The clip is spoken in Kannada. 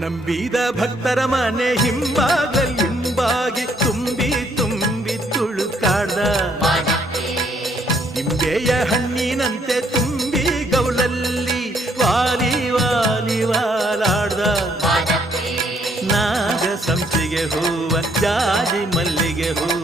ನಂಬಿದ ಭಕ್ತರ ಮನೆ ಹಿಂಬಾಗಿ ತುಂಬಿ ತುಂಬಿ ತುಳುಕಾಡ್ದ ನಿಂಬೆಯ ಹಣ್ಣಿನಂತೆ ತುಂಬಿ ಗೌಲಲ್ಲಿ ವಾಲಿ ವಾಲಿ ವಾಲಾಡ್ದ ನಾಗ ಸಂಪಿಗೆ ಹೂವ ಜಾಜಿ ಮಲ್ಲಿಗೆ ಹೂವ